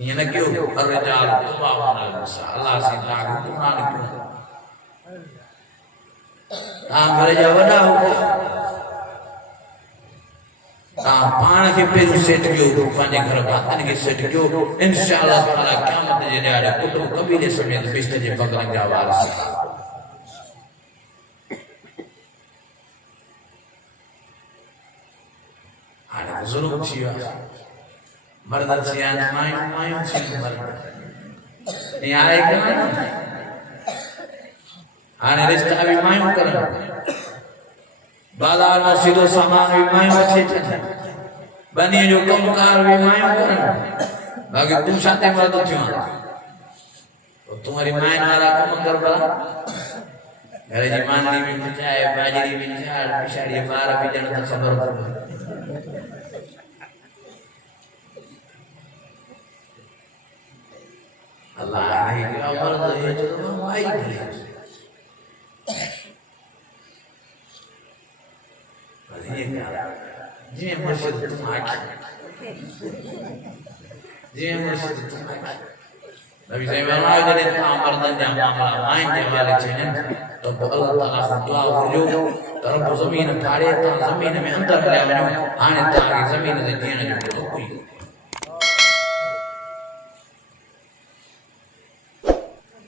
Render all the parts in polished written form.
ये न क्यों अर्रजाल तुबाउन अल निसा अल्लाह से ताक कुरान क्यों ता घर जा वडा हो ता पाण के पेरु सेट कयो पांजे घर भातन के सेट कयो इंशाअल्लाह ताला क़यामत जे ॾाढे कुटुंब कबीले समेत बिश्त जे बगरन जा वारस हाणे ज़ुल्म थी वियो मर्द से मायूं थी मर्द ये आए क्या हाणे रिश्ता भी मायूं करन बाला नो सीधो सामान भी मायूं अचे बनी जो कमकार भी मायूं करन बाकी तू शाते मर्द थियो तो तुम्हारी मायन वाला कम कर भला घर जी माननी भी मिठाई बाजरी भी झाड़ पिछाड़ी बार भी जण त खबर पवे अल्लाह ने क्या मर्द है जो माई भले जी मुर्शिद तुम आके जी मुर्शिद तुम आके नबी साहब फरमाया जॾहिं तव्हां मर्दनि जा मामला माइन जे हवाले थियनि त पोइ अल्लाह ताला खां दुआ घुरिजो त रब ज़मीन फाड़े तव्हां ज़मीन में अंदरि हलिया वञो हाणे तव्हांखे ज़मीन ते जीअण जो मौक़ो कोई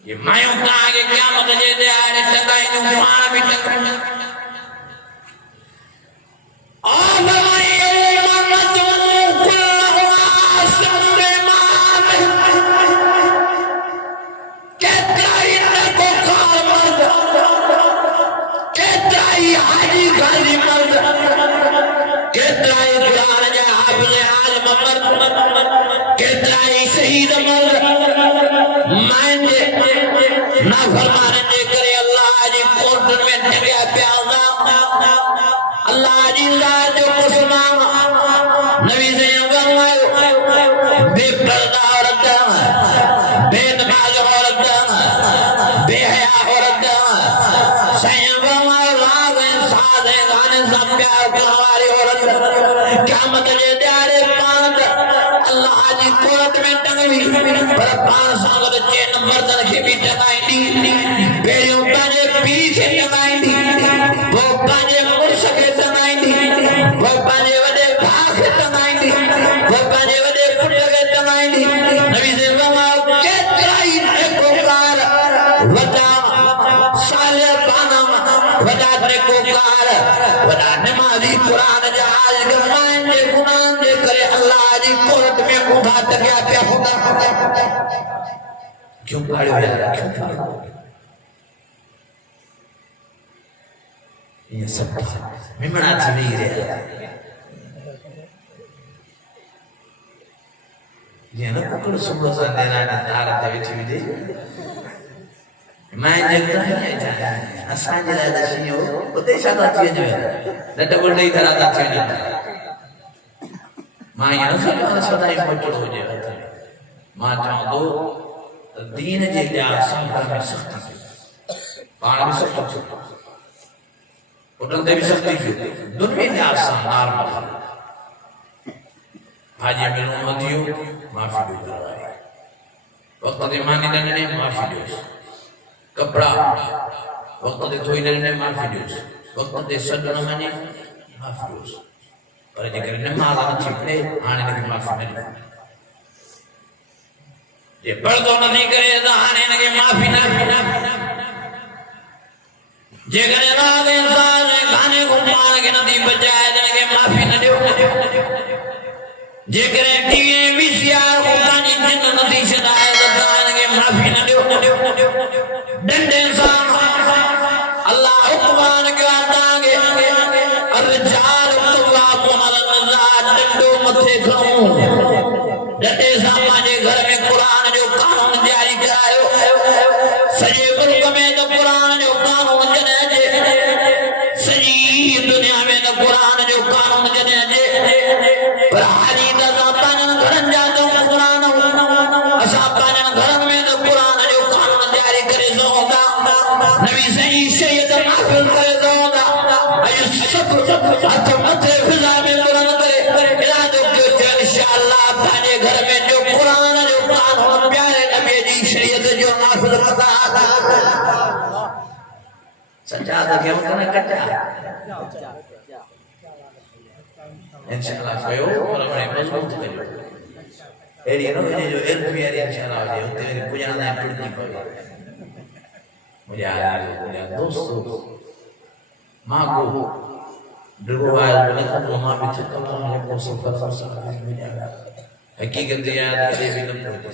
ये मायूं तव्हांखे क़यामत जे ॾियारे टंगाईंदियूं पाण बि टंगाईंदियूं क्यों फाड़ो यार क्यों फाड़ो ये सब मिमणा थी नहीं रहा ये ना कुकड़ सुबह से देना ने तार ते विच विजे मैं जगदा है असां जे लाइ दशियो उते छा था थी वञे न डबल ॾेई तरह था थी वञे मां ये सदाई पटड़ हो जे मां चाहूं तो दीन जे ॼाण सां घर में सख़्ती पाण में सख़्ती उठंदे भी सख़्ती दुनिया ॼाण सां नॉर्मल भाॼी मिलूं न थियो माफ़ी ॾियो घरवारी वक़्त ते मानी न ॾिने माफ़ी ॾियोसि कपिड़ा वक़्त ते धोई न ॾिने माफ़ी ॾियोसि वक़्त ते सॾु न मञे माफ़ी ॾियोसि पर जेकर नमाज़ नथी पढ़े हाणे हिनखे माफ़ी न ॾियो ये पर्दो नहीं करे तो हाने ने माफी ना जे करे रात इंसान गाने को मान के नदी बचाए जने माफी न दियो जे करे टीवी वीसीआर को गानी जिन नदी छदाए तो गाने के माफी न दियो डंडे इंसान अल्लाह हुक्मान के आतांगे अर्रजाल तुवा मुहल नज़ार डंडो मथे खणो डंडे सामाने घर में कुरान जो कानून जारी करायो सजे मुल्क में तो कुरान जो कानून जने सजी दुनिया में तो कुरान जो कानून जने पर हाली दसा पानन घरन जा तो कुरान असा पानन घरन में तो कुरान जो कानून जारी करे जोदा नबी सही शरीयत नाफिज करे जोदा अय सब हथ मथे फिजा में कुरान करे इरादो जो इंशाअल्लाह पाने घर में जो कुरान जो कानून प्यारे नबी जी शरीयत जो नाफिज कदा सजादा के मत कच्चा इंशाल्लाह कयो पर मैं मजबूत कयो एड़ी नो जो इल्म प्यारे इंशाल्लाह जे उते पुजाना टुटी पवे मुझे यार दोस्तों मां को दुआल बलक मां भी तो है को सफर हकीकत याद है भी तुम को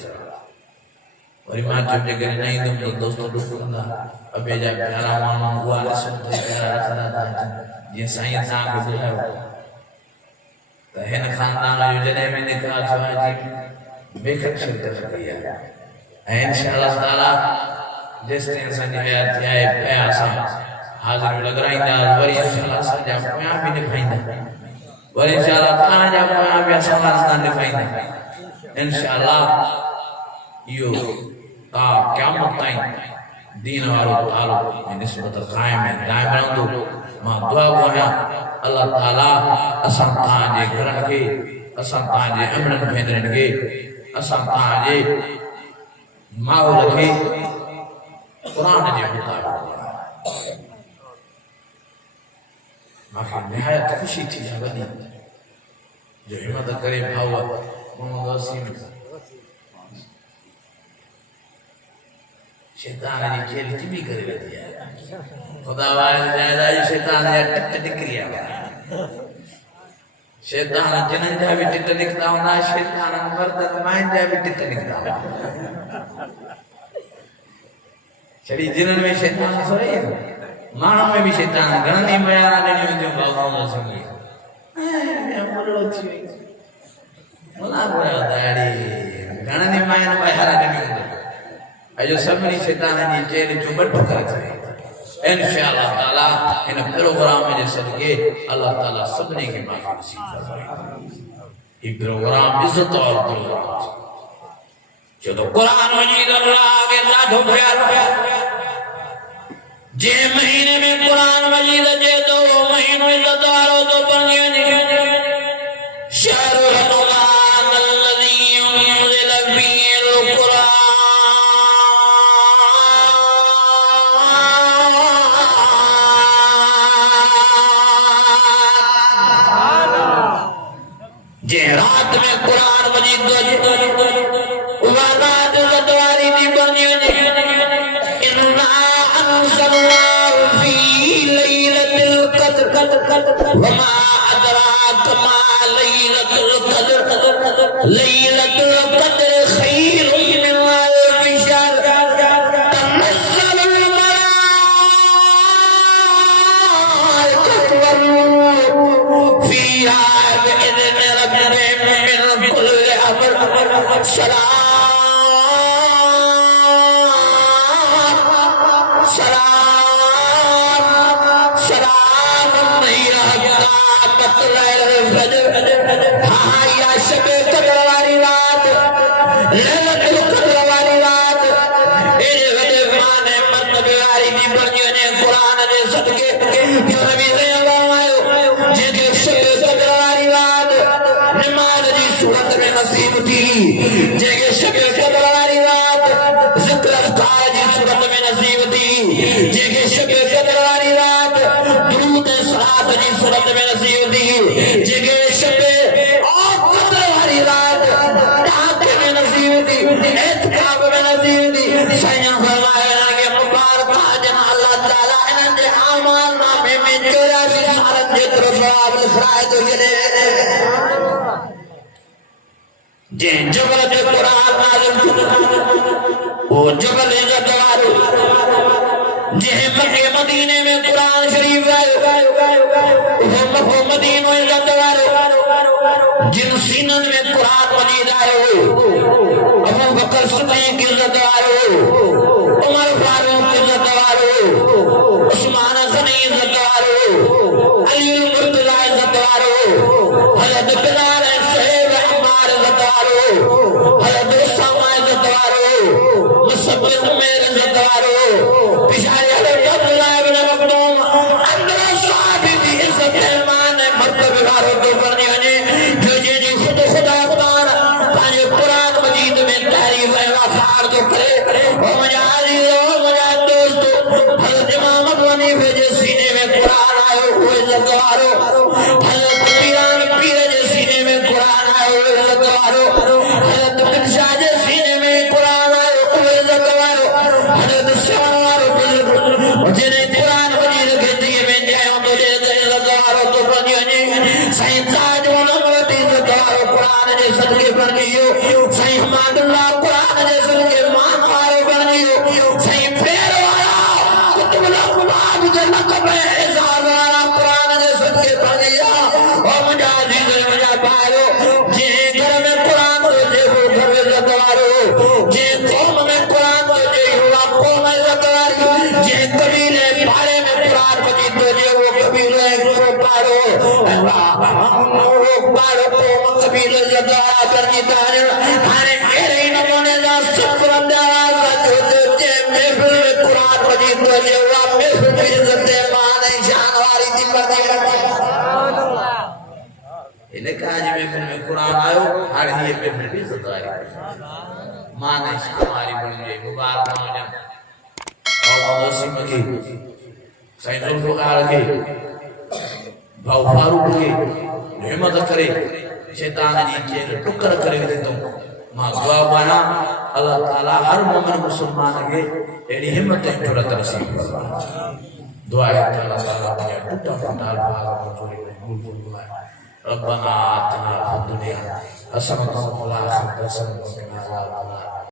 और मां जब जगह नहीं तुम दोस्तों दुखंदा अबे जा प्यारा मां हुआ रसूल प्यारा रखना था ये साईं सा को बुलायो तो है न खानदान जो जने में निकाह छाजी बेखबर कर दिया इंशाल्लाह ताला जिस दिन संजय अध्याय प्यासा हाजिर लगराइंदा वरी इंशाल्लाह सजा पोया भी निभाइंदा वरी इंशाल्लाह तां जा पोया भी समाज निभाइंदा इंशाल्लाह यो ता क़यामत ताईं दीन वारो तालो निस्बत कायम है दायम रहंदो मां दुआ कया अल्लाह ताला असां तां जे घरन के असां तां जे अमरन भेंदरन के असां तां जे माहौल के कुरान जे मुताबिक माखे निहायत खुशी थी वॾी जो हिम्मत करे भाव मोहम्मद वसीम शैतान जी खेल भी करे रही है खुदा वाले जायदा शैतान या टिट निकरिया शैतान जनन जा भी टिट निकता होना शैतान मर्दन माइन जा भी टिट निकता चली जिनन में शैतान सोरे मानो में भी शैतान घणी मयारा देनी जो बाबा संगी मैं बोलो थी मला बोला दाड़ी घणी मायन मयारा देनी अजो सभनी शैतान जी जेल जो बट करे इंशाअल्लाह ताला इन प्रोग्राम में सदके अल्लाह ताला सबने के माफी नसीब फरमाए ये प्रोग्राम इज्जत और प्रोग्राम जो तो कुरान मजीद अल्लाह के ॾाढो प्यारो जे महीने में कुरान मजीद जे दो महीनो इज्जत वारो तो बनियो शहर रमजान الذي انزل فيه القرآن जे रात में कुरान मजीद वारात लदवारी दी बनियो इन्ना अंज़लनाहु फी लैलतिल क़द्र वमा अदराक मा लैलतुल क़द्र लैलतुल क़द्र खैरुम मिन अल्फि शहर तनज़्ज़लुल मलाइकतु वरूह फीहा बिइذن रब्बिहिम मिन कुल्लि अम्र सलाम जे जबल जे कुरान नाज़िल ओ जबल इज्जत वारो जे मक्के मदीने में कुरान शरीफ आयो वो मक्के मदीने में इज्जत वारो जिन सीनन में कुरान मजीद आयो अबू बकर सिद्दीक़ की इज्जत वारो उमर फारूक की इज्जत वारो उस्मान गनी इज्जत वारो अली मुर्तज़ा इज्जत वारो हज़रत बिलाल साहिब अम्मार इज्जत वारो हज़रत उसामा इज्जत वारो मुसब्बित मेर इज्जत वारो बिशारे अब्दुल्लाह इब्न मखदूम अंदर साहब की इज्जत मान मर्तबे वारो तो करने वने जो जे खुद खुदा खुदा पांच तो करे ओ मजा दोस्तों हजरत इमाम अबू हनीफा जे सीने में कुरान आयो हुए जतवारो हजरत पीरान पीर जे सीने में कुरान आयो हुए जतवारो हजरत बिरशा जे सीने में कुरान आयो हुए जतवारो हजरत शहवारो जिने कुरान मजीद के दिए में जायो तो दे जतवारो तो बनियो साईं ताज उनवती जतवारो कुरान जे सदके पर दियो साईं हमादुल्लाह कुरान जे सदके मान वारो बनियो साईं पैर वाला कुतुबुल कुबाब जन्नत में इजार वाला कुरान जे सदके पर दिया और मुझा अजीज मुझा भाइयो जे घर में कुरान तो जे हो घर में जतवारो जे कौम में कुरान तो जे हुआ कौम में जतवारो जे कबीले पारे में कुरान मजीद तो जे वो कबीले को पारो वो पारो को कबीले जतवारा करनी तारे हाने एरे नमूने दा शुक्र दावा जो जे महफिल में कुरान मजीद तो जे हुआ महफिल की इज्जत मान शान वाली थी पर इन्हें कहा जी महफिल में कुरान आयो हर ये महफिल की इज्जत वाली मान शान वाली बन गई मुबारक हो जाए और उसी में की साईं जुल्फकार के भाव फारूक के हिम्मत करे शैतान जी जेल टुकर करे देतो मां दुआ बना अल्लाह ताला हर मोमिन मुसलमान के एडी हिम्मत जुरत नसीब फरमाए दुआ है अल्लाह ताला ने टूटा फूटा भाग जोड़ी कबूल फरमाए रब्बना आतिना फिद दुनिया हसनतन व फिल आखिरति हसनतन व क़िना अज़ाबन्नार